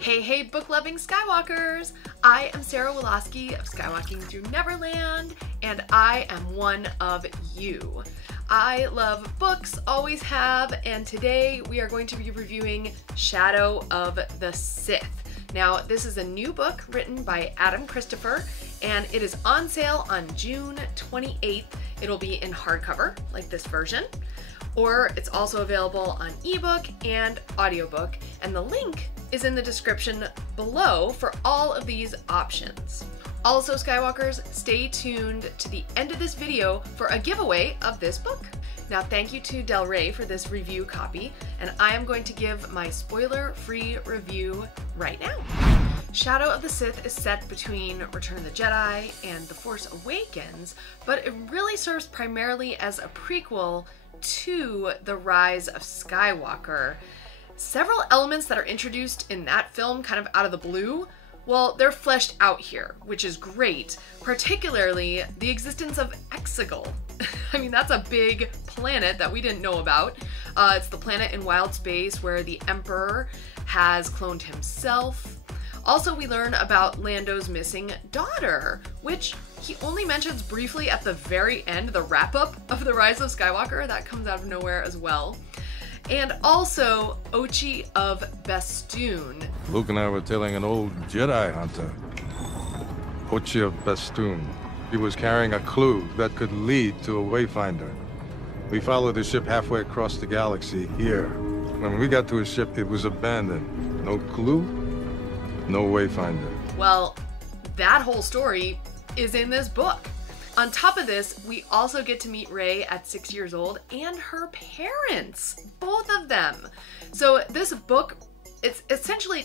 Hey book-loving Skywalkers! I am Sarah Woloski of Skywalking Through Neverland, and I am one of you. I love books, always have, and today we are going to be reviewing Shadow of the Sith. Now, this is a new book written by Adam Christopher, and it is on sale on June 28th. It'll be in hardcover, like this version, or it's also available on ebook and audiobook, and the link is in the description below for all of these options. Also, Skywalkers, stay tuned to the end of this video for a giveaway of this book. Now, thank you to Del Rey for this review copy, and I am going to give my spoiler-free review right now. Shadow of the Sith is set between Return of the Jedi and The Force Awakens, but it really serves primarily as a prequel to The Rise of Skywalker. Several elements that are introduced in that film kind of out of the blue, well, they're fleshed out here, which is great, particularly the existence of Exegol. I mean, that's a big planet that we didn't know about. It's the planet in wild space where the Emperor has cloned himself. Also, we learn about Lando's missing daughter, which he only mentions briefly at the very end, the wrap-up of The Rise of Skywalker. That comes out of nowhere as well. And also, Ochi of Bestoon. Luke and I were tailing an old Jedi hunter, Ochi of Bestoon. He was carrying a clue that could lead to a wayfinder. We followed the ship halfway across the galaxy here. When we got to his ship, it was abandoned. No clue, no wayfinder. Well, that whole story is in this book. On top of this, we also get to meet Rey at 6 years old and her parents, both of them. So this book, it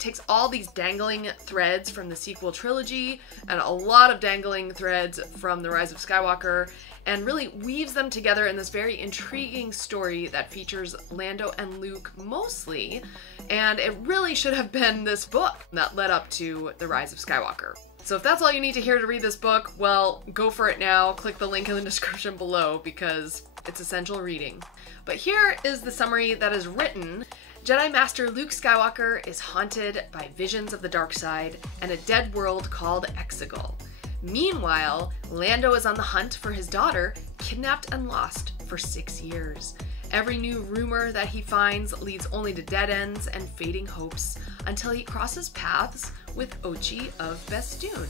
takes all these dangling threads from the sequel trilogy and a lot of dangling threads from The Rise of Skywalker and really weaves them together in this very intriguing story that features Lando and Luke mostly. And it really should have been this book that led up to The Rise of Skywalker. So if that's all you need to hear to read this book, well, go for it now. Click the link in the description below because it's essential reading. But here is the summary that is written. Jedi Master Luke Skywalker is haunted by visions of the dark side and a dead world called Exegol. Meanwhile, Lando is on the hunt for his daughter, kidnapped and lost for 6 years. Every new rumor that he finds leads only to dead ends and fading hopes until he crosses paths with Ochi of Bestoon,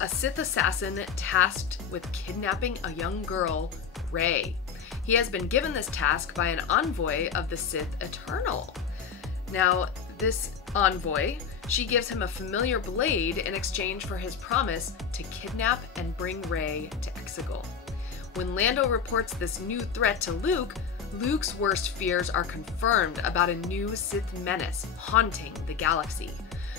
a Sith assassin tasked with kidnapping a young girl, Rey. He has been given this task by an envoy of the Sith Eternal. Now, this envoy, she gives him a familiar blade in exchange for his promise to kidnap and bring Rey to Exegol. When Lando reports this new threat to Luke, Luke's worst fears are confirmed about a new Sith menace haunting the galaxy.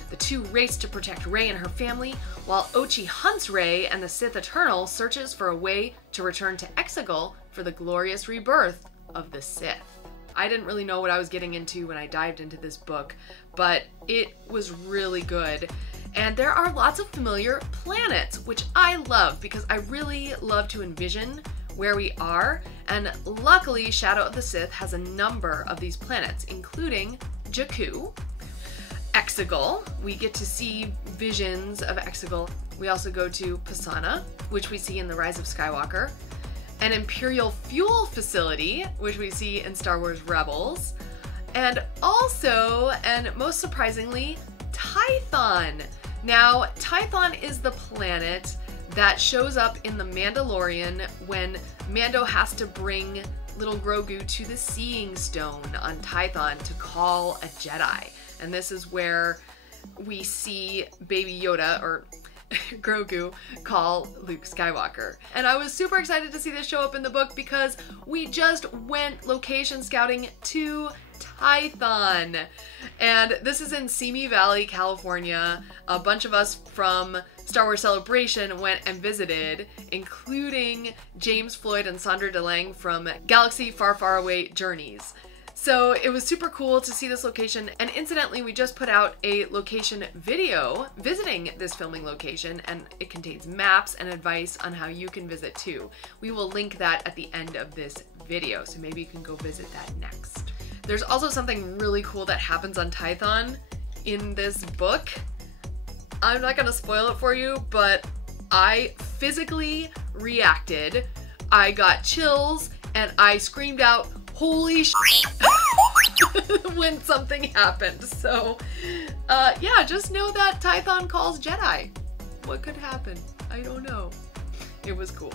The two race to protect Rey and her family, while Ochi hunts Rey and the Sith Eternal searches for a way to return to Exegol for the glorious rebirth of the Sith. I didn't really know what I was getting into when I dived into this book, but it was really good. And there are lots of familiar planets, which I love because I really love to envision where we are, and luckily Shadow of the Sith has a number of these planets, including Jakku, Exegol. We get to see visions of Exegol. We also go to Pisana, which we see in The Rise of Skywalker, an Imperial fuel facility, which we see in Star Wars Rebels, and also, and most surprisingly, Tython. Now, Tython is the planet that shows up in The Mandalorian when Mando has to bring little Grogu to the Seeing Stone on Tython to call a Jedi. And this is where we see Baby Yoda, or Grogu, call Luke Skywalker. And I was super excited to see this show up in the book because we just went location scouting to Tython. And this is in Simi Valley, California. A bunch of us from Star Wars Celebration went and visited, including James Floyd and Sandra DeLange from Galaxy Far, Far Away Journeys. So it was super cool to see this location, and incidentally, we just put out a location video visiting this filming location, and it contains maps and advice on how you can visit too. We will link that at the end of this video, so maybe you can go visit that next. There's also something really cool that happens on Tython in this book. I'm not gonna spoil it for you, but I physically reacted. I got chills and I screamed out, "Holy shit!" when something happened. So, yeah, just know that Tython calls Jedi. What could happen? I don't know. It was cool.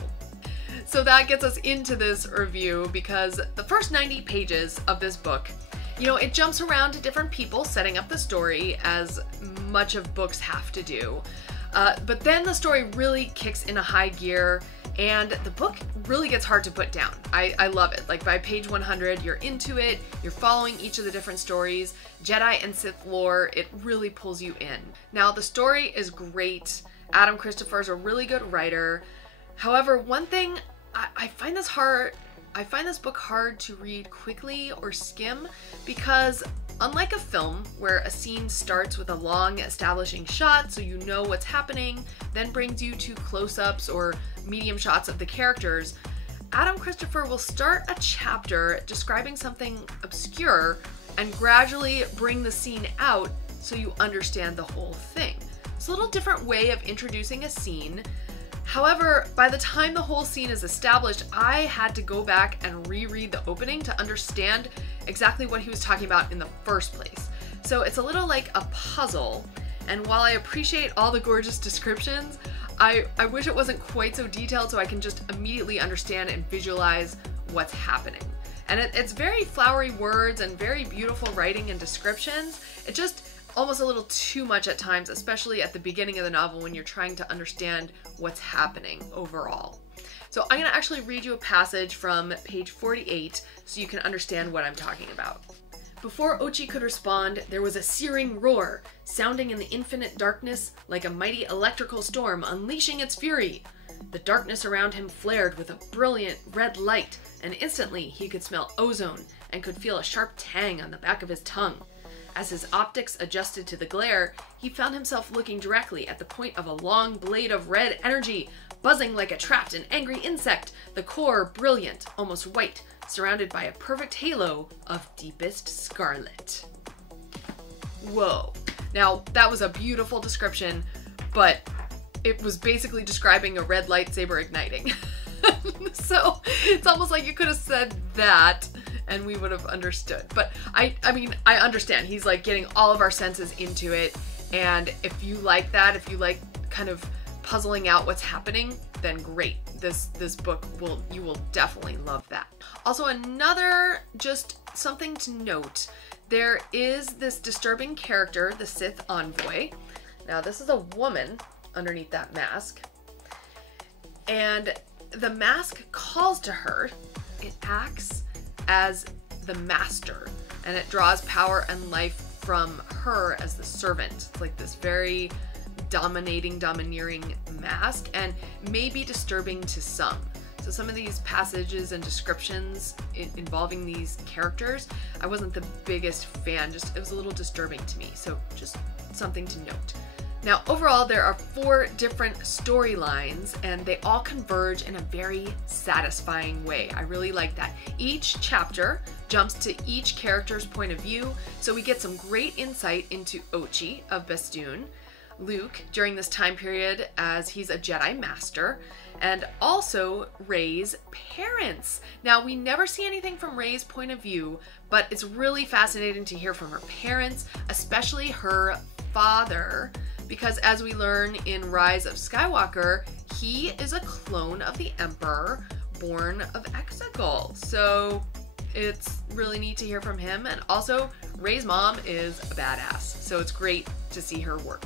So that gets us into this review because the first 90 pages of this book, you know, it jumps around to different people setting up the story, as much of books have to do. But then the story really kicks in a high gear and the book really gets hard to put down. I love it. Like by page 100, you're into it, you're following each of the different stories, Jedi and Sith lore, it really pulls you in. Now the story is great. Adam Christopher's a really good writer. However, one thing, I find this book hard to read quickly or skim because unlike a film where a scene starts with a long establishing shot so you know what's happening, then brings you to close-ups or medium shots of the characters, Adam Christopher will start a chapter describing something obscure and gradually bring the scene out so you understand the whole thing. It's a little different way of introducing a scene. However, by the time the whole scene is established, I had to go back and reread the opening to understand exactly what he was talking about in the first place. So it's a little like a puzzle, and while I appreciate all the gorgeous descriptions, I wish it wasn't quite so detailed so I can just immediately understand and visualize what's happening. And it's very flowery words and very beautiful writing and descriptions. It just almost a little too much at times, especially at the beginning of the novel when you're trying to understand what's happening overall. So I'm going to actually read you a passage from page 48 so you can understand what I'm talking about. Before Ochi could respond, there was a searing roar, sounding in the infinite darkness like a mighty electrical storm unleashing its fury. The darkness around him flared with a brilliant red light, and instantly he could smell ozone and could feel a sharp tang on the back of his tongue. As his optics adjusted to the glare, he found himself looking directly at the point of a long blade of red energy, buzzing like a trapped and angry insect, the core brilliant, almost white, surrounded by a perfect halo of deepest scarlet. Whoa. Now, that was a beautiful description, but it was basically describing a red lightsaber igniting. So it's almost like you could have said that and we would have understood. But I mean, I understand. He's like getting all of our senses into it. And if you like that, if you like kind of puzzling out what's happening, then great. This book you will definitely love that. Also, another just something to note, there is this disturbing character, the Sith envoy. Now, this is a woman underneath that mask. And the mask calls to her. It acts as the master, and it draws power and life from her as the servant. It's like this very domineering mask, and may be disturbing to some. So some of these passages and descriptions involving these characters, I wasn't the biggest fan, just it was a little disturbing to me. So just something to note. Now, overall, there are 4 different storylines, and they all converge in a very satisfying way. I really like that. Each chapter jumps to each character's point of view, so we get some great insight into Ochi of Bestoon, Luke during this time period as he's a Jedi Master, and also Rey's parents. Now, we never see anything from Rey's point of view, but it's really fascinating to hear from her parents, especially her father, because as we learn in Rise of Skywalker, he is a clone of the Emperor born of Exegol. So it's really neat to hear from him. And also, Rey's mom is a badass, so it's great to see her work.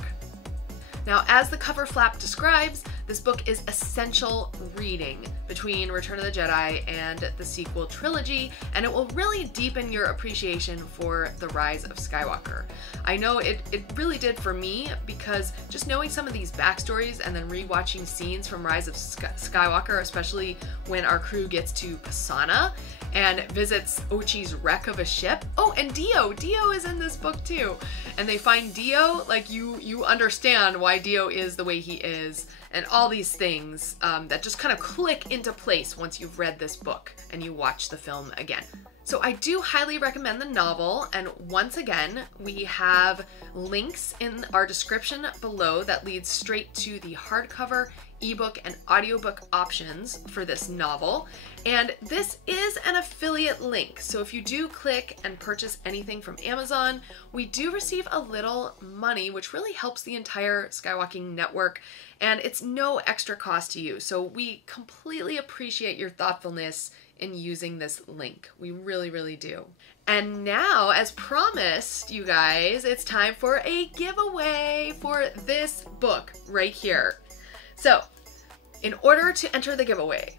Now, as the cover flap describes, this book is essential reading between Return of the Jedi and the sequel trilogy, and it will really deepen your appreciation for the Rise of Skywalker. I know it really did for me, because just knowing some of these backstories and then rewatching scenes from Rise of Skywalker, especially when our crew gets to Pasana and visits Ochi's wreck of a ship. Oh, and Dio is in this book too. And they find Dio, like you understand why Dio is the way he is, and all these things that just kind of click into place once you've read this book and you watch the film again. So I do highly recommend the novel, and once again, we have links in our description below that leads straight to the hardcover, ebook, and audiobook options for this novel. And this is an affiliate link, so if you do click and purchase anything from Amazon, we do receive a little money, which really helps the entire Skywalking network, and it's no extra cost to you. So we completely appreciate your thoughtfulness in using this link. We really, really do. And now, as promised, you guys, it's time for a giveaway for this book right here. So, in order to enter the giveaway,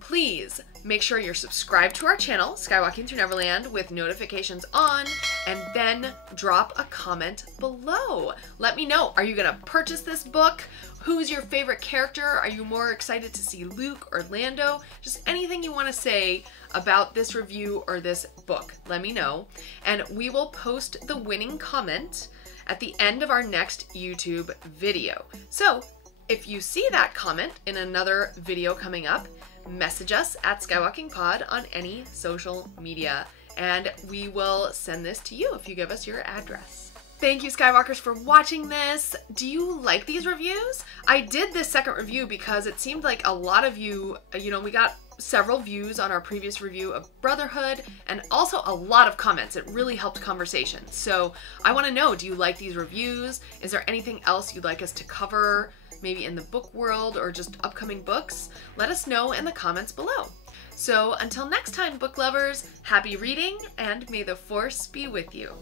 please make sure you're subscribed to our channel, Skywalking Through Neverland, with notifications on, and then drop a comment below. Let me know, are you gonna purchase this book? Who's your favorite character? Are you more excited to see Luke or Lando? Just anything you want to say about this review or this book, let me know. And we will post the winning comment at the end of our next YouTube video. So if you see that comment in another video coming up, message us at SkywalkingPod on any social media, and we will send this to you if you give us your address. Thank you, Skywalkers, for watching this. Do you like these reviews? I did this second review because it seemed like a lot of you, we got several views on our previous review of Brotherhood, and also a lot of comments. It really helped conversation. So I want to know, do you like these reviews? Is there anything else you'd like us to cover, maybe in the book world or just upcoming books? Let us know in the comments below. So until next time, book lovers, happy reading, and may the Force be with you.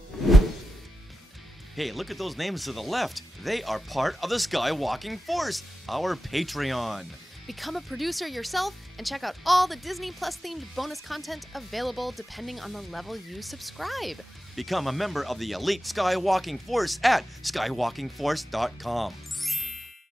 Hey, look at those names to the left. They are part of the Skywalking Force, our Patreon. Become a producer yourself and check out all the Disney Plus themed bonus content available depending on the level you subscribe. Become a member of the elite Skywalking Force at skywalkingforce.com.